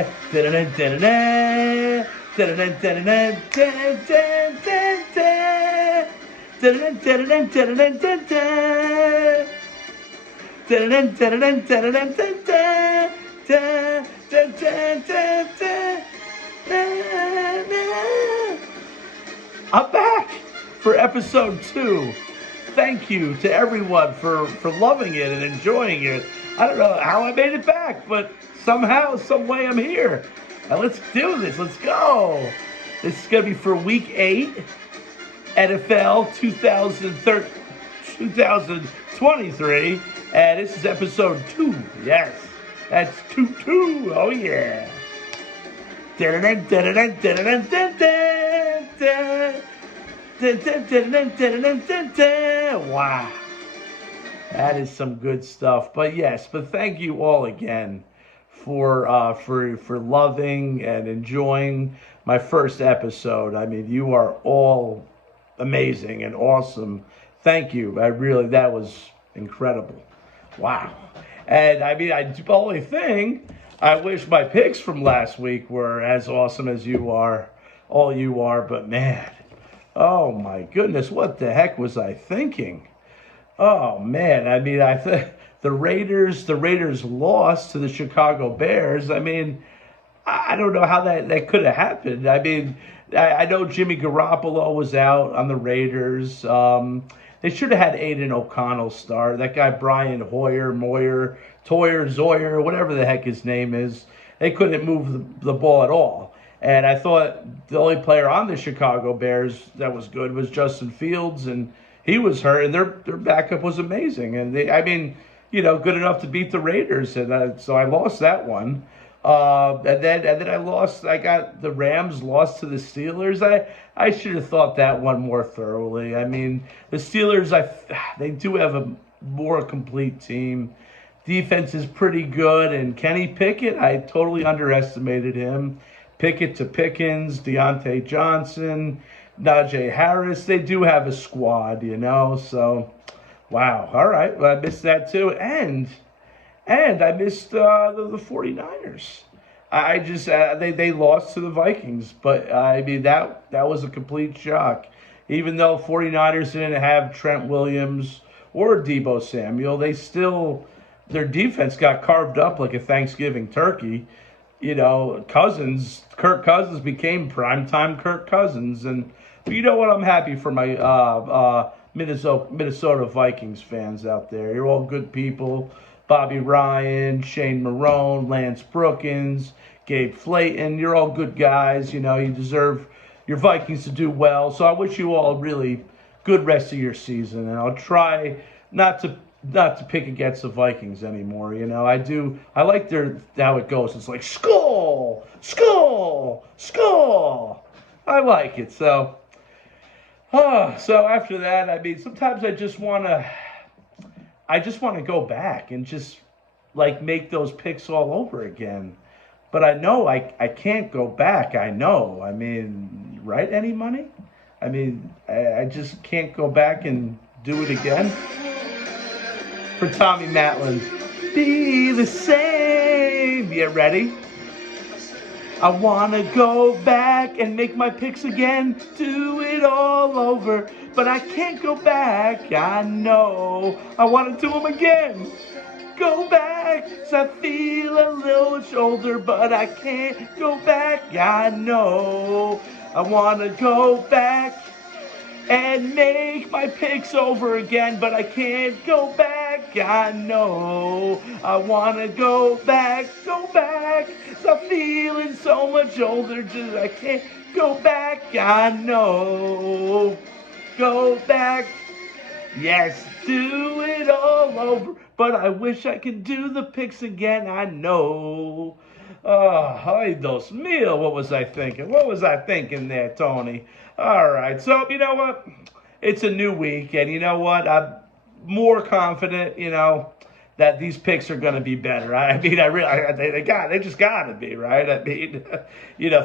I'm back for episode 2. Thank you to everyone for loving it and enjoying it. I don't know how I made it back, but somehow, some way I'm here. Now let's do this. Let's go. This is going to be for week 8, NFL 2023. And this is episode 2. Yes, that's 2. Oh, yeah. Wow. That is some good stuff. But yes, thank you all again for loving and enjoying my first episode. I mean, you are all amazing and awesome. Thank you. That was incredible. Wow. And I mean, the only thing, I wish my picks from last week were as awesome as all you are, but man, oh my goodness, what the heck was I thinking? Oh man, I mean, the Raiders lost to the Chicago Bears. I mean, I don't know how that could have happened. I mean, I know Jimmy Garoppolo was out on the Raiders. They should have had Aiden O'Connell start. That guy Brian Zoyer, whatever the heck his name is. They couldn't move the ball at all. And I thought the only player on the Chicago Bears that was good was Justin Fields, and he was hurt, and their backup was amazing. And good enough to beat the Raiders, and so I lost that one. And then I lost. I got the Rams lost to the Steelers. I should have thought that one more thoroughly. I mean, the Steelers, they do have a more complete team. Defense is pretty good, and Kenny Pickett, I totally underestimated him. Pickett to Pickens, Deontay Johnson, Najee Harris, they do have a squad, so wow. All right, well, I missed that too, and I missed the 49ers. They lost to the Vikings, but I mean, that was a complete shock. Even though 49ers didn't have Trent Williams or Deebo Samuel, their defense got carved up like a Thanksgiving turkey. Kirk Cousins became primetime Kirk Cousins. And you know what? I'm happy for my Minnesota Vikings fans out there. You're all good people. Bobby Ryan, Shane Marone, Lance Brookins, Gabe Flayton. You're all good guys. You deserve your Vikings to do well. So I wish you all a really good rest of your season. And I'll try not to pick against the Vikings anymore. I like how it goes. It's like skull. I like it. So after that, I mean, sometimes I just want to go back and just like make those picks all over again. But I know I can't go back. I know. I mean, right? Any money? I mean, I just can't go back and do it again. For Tommy Matlin, be the same. You ready? I want to go back and make my picks again, do it all over, but I can't go back. I know I want to do them again. Go back, so I feel a little older, but I can't go back. I know I want to go back and make my picks over again, but I can't go back. I know I want to go back. So I'm feeling so much older, just I can't go back. I know, go back. Yes, do it all over, but I wish I could do the picks again. I know. Oh, ay, Dios mío, what was I thinking? What was I thinking there, Tony? All right, so you know what? It's a new week, and you know what? I'm more confident, that these picks are going to be better. I mean, they just got to be, right? I mean,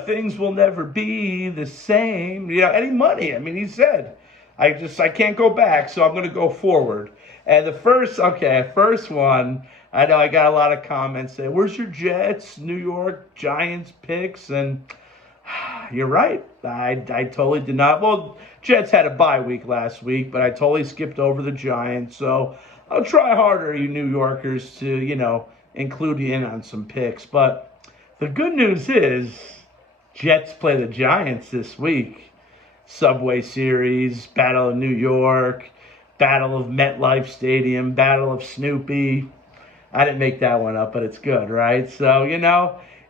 things will never be the same. Any money. I mean, he said, I can't go back, so I'm going to go forward. And the first one, I know I got a lot of comments saying, "Where's your Jets, New York Giants picks?" And you're right. I totally did not. Well, Jets had a bye week last week, but I totally skipped over the Giants. So I'll try harder, you New Yorkers, to, include you in on some picks. But the good news is Jets play the Giants this week. Subway Series, Battle of New York, Battle of MetLife Stadium, Battle of Snoopy. I didn't make that one up, but it's good, right? So,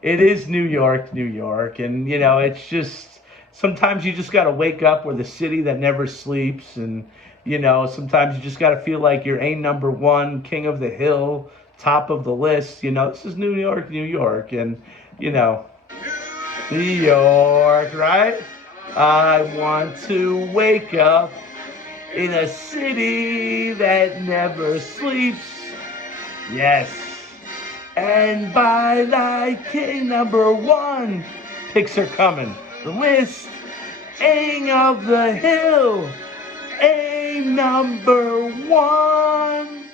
it is New York, New York. And, it's just sometimes you just got to wake up. We're the city that never sleeps. And, sometimes you just got to feel like you're a number one, king of the hill, top of the list. This is New York, New York. And, New York, right? I want to wake up in a city that never sleeps. Yes. And by thy king number one, picks are coming. The list, king of the hill, a number one.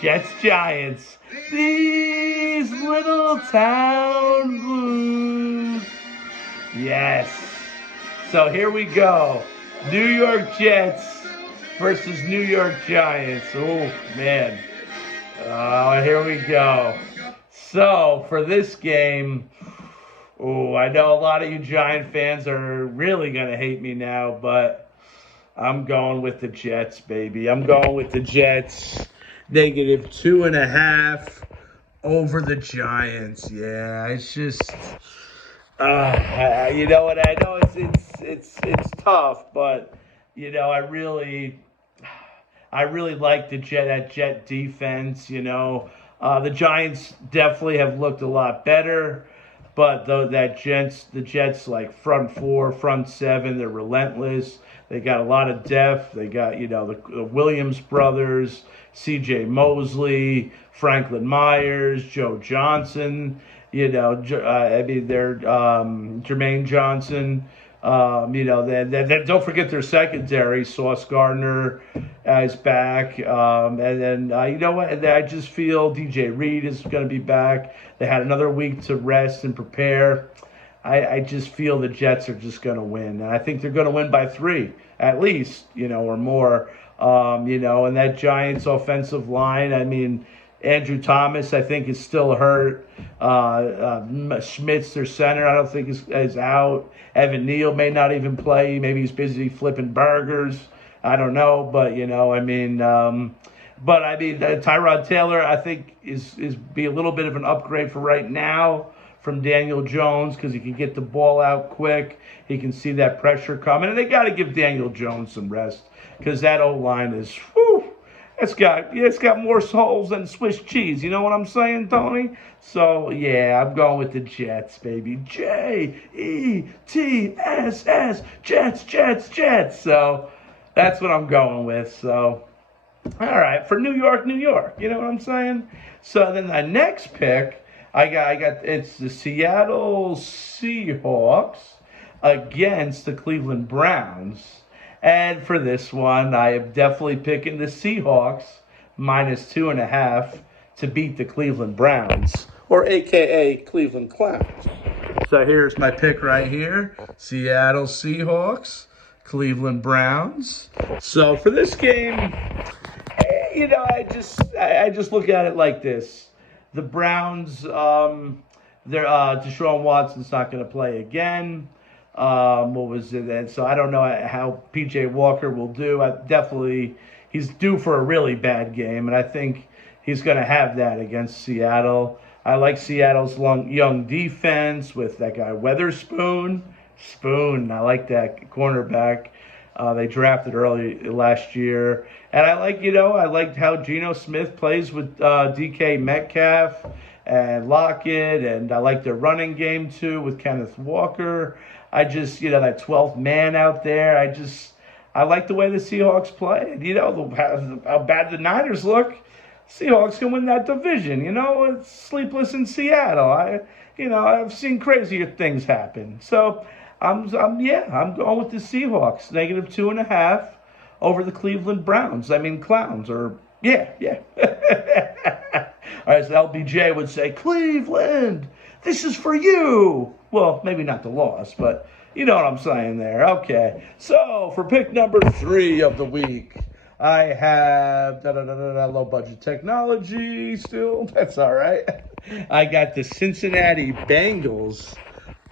Jets, Giants, these little town blues. Yes. So here we go. New York Jets versus New York Giants. Oh, man. Here we go. So for this game, I know a lot of you Giant fans are really going to hate me now, but I'm going with the Jets, baby. I'm going with the Jets. -2.5 over the Giants. Yeah, it's just, you know what? I know it's tough, but I really like that Jet defense. The Giants definitely have looked a lot better, but though the Jets like front four, front seven, they're relentless. They got a lot of depth. They got the Williams brothers, C.J. Mosley, Franklin Myers, Joe Johnson. They're Jermaine Johnson. Then don't forget their secondary. Sauce Gardner is back. And then, you know what? I just feel DJ Reed is going to be back. They had another week to rest and prepare. I just feel the Jets are just going to win. And I think they're going to win by 3, at least, or more. And that Giants offensive line, Andrew Thomas, I think, is still hurt. Schmitz, their center, I don't think is out. Evan Neal may not even play. Maybe he's busy flipping burgers. I don't know, but Tyrod Taylor, I think, is be a little bit of an upgrade for right now from Daniel Jones because he can get the ball out quick. He can see that pressure coming, and they got to give Daniel Jones some rest because that O-line is, whew, it's got more holes than Swiss cheese. You know what I'm saying, Tony? So, yeah, I'm going with the Jets, baby. Jets, Jets, Jets, Jets. So that's what I'm going with. So, all right, for New York, New York. You know what I'm saying? So then the next pick, I got it's the Seattle Seahawks against the Cleveland Browns. And for this one, I am definitely picking the Seahawks -2.5 to beat the Cleveland Browns, or AKA Cleveland Clowns. So here's my pick right here: Seattle Seahawks, Cleveland Browns. So for this game, I just look at it like this: the Browns, Deshaun Watson's not going to play again. What was it? And so I don't know how PJ Walker will do. He's due for a really bad game, and I think he's going to have that against Seattle. I like Seattle's young defense with that guy Weatherspoon. I like that cornerback. They drafted early last year, and I liked how Geno Smith plays with DK Metcalf and Lockett, and I like their running game too with Kenneth Walker. I just, that 12th man out there. I like the way the Seahawks play. How bad the Niners look. Seahawks can win that division. It's sleepless in Seattle. I've seen crazier things happen. So I'm going with the Seahawks. -2.5 over the Cleveland Browns. Clowns. Or yeah. As LBJ would say, Cleveland, this is for you. Well, maybe not the loss, but you know what I'm saying there. Okay. So for pick number 3 of the week, I have low budget technology still. That's all right. I got the Cincinnati Bengals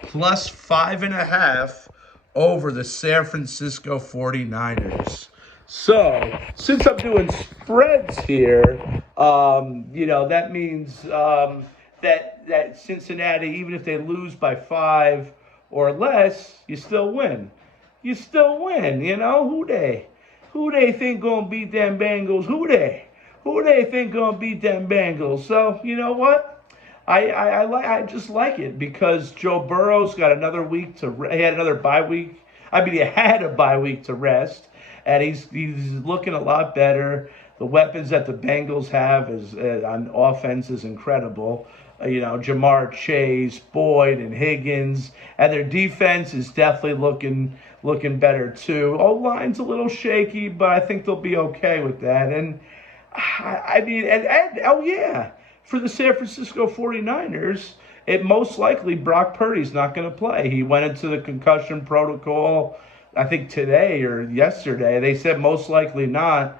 plus 5.5 over the San Francisco 49ers. So, since I'm doing spreads here, that means that Cincinnati, even if they lose by 5 or less, you still win. You still win, Who they think gonna beat them Bengals? Who they think gonna beat them Bengals? So, you know what? I just like it because Joe Burrow's got another week he had another bye week. He had a bye week to rest, and he's looking a lot better. The weapons that the Bengals have on offense is incredible. Jamar Chase, Boyd, and Higgins, and their defense is definitely looking better too. O-line's a little shaky, but I think they'll be okay with that. And for the San Francisco 49ers, it most likely Brock Purdy's not going to play. He went into the concussion protocol, I think today or yesterday. They said most likely not.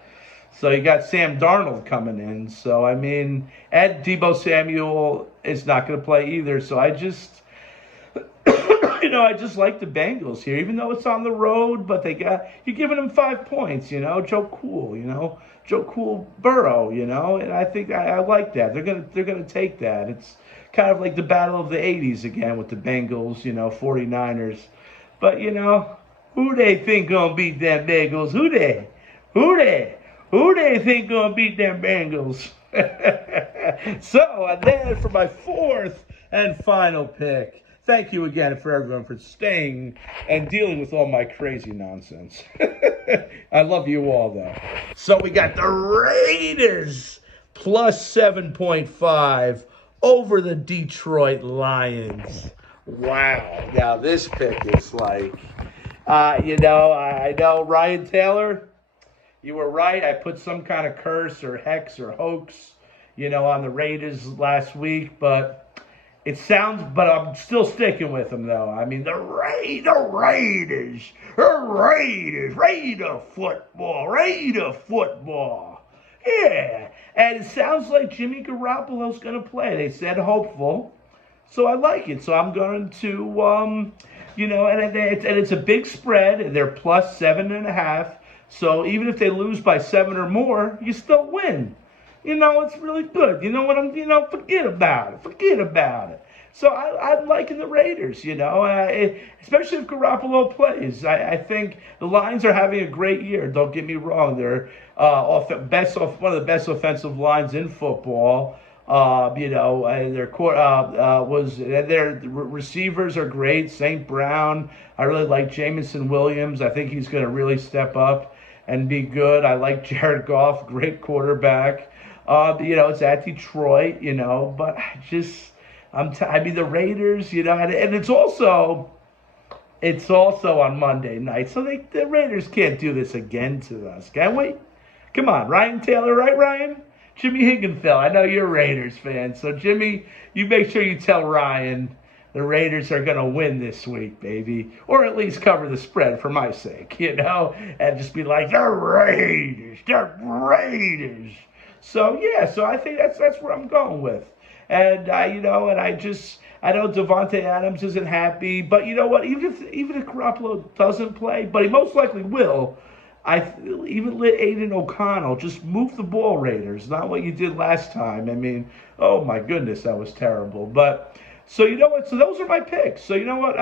So you got Sam Darnold coming in. So, and Deebo Samuel is not going to play either. So I just, I just like the Bengals here, even though it's on the road, but you're giving them 5 points, Joe Cool Burrow, and I think I like that. They're gonna take that. It's kind of like the battle of the 80s again with the Bengals, 49ers. But, who they think gonna beat them Bengals? Who they think gonna beat them Bengals? So, and then for my 4th and final pick, thank you again for everyone for staying and dealing with all my crazy nonsense. I love you all, though. So we got the Raiders plus 7.5 over the Detroit Lions. Wow. Now, this pick is like, I know, Ryan Taylor, you were right. I put some kind of curse or hex or hoax, on the Raiders last week, but I'm still sticking with them, though. The Raiders, Raider football. Yeah, and it sounds like Jimmy Garoppolo's going to play. They said hopeful, so I like it. So I'm going to, and it's a big spread, and they're plus 7.5. So even if they lose by 7 or more, you still win. It's really good. Forget about it. So I'm liking the Raiders, especially if Garoppolo plays. I think the Lions are having a great year. Don't get me wrong. They're one of the best offensive lines in football. Their receivers are great. St. Brown. I really like Jameson Williams. I think he's going to really step up and be good. I like Jared Goff, great quarterback. It's at Detroit, but the Raiders, and it's also on Monday night, so the Raiders can't do this again to us, can we? Come on, Ryan Taylor, right, Ryan? Jimmy Higginfeld, I know you're a Raiders fan, so Jimmy, you make sure you tell Ryan the Raiders are going to win this week, baby, or at least cover the spread for my sake, and just be like, the Raiders. So I think that's where I'm going with, and I know Devontae Adams isn't happy, but you know what? Even if Garoppolo doesn't play, but he most likely will, even let Aiden O'Connell just move the ball, Raiders. Not what you did last time. Oh my goodness, that was terrible. But so you know what? So those are my picks. So you know what?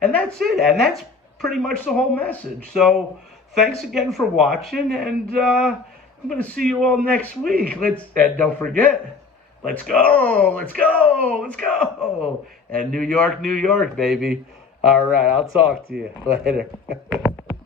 And that's it. And that's pretty much the whole message. So thanks again for watching, and I'm going to see you all next week. And don't forget, let's go. And New York, baby. All right, I'll talk to you later.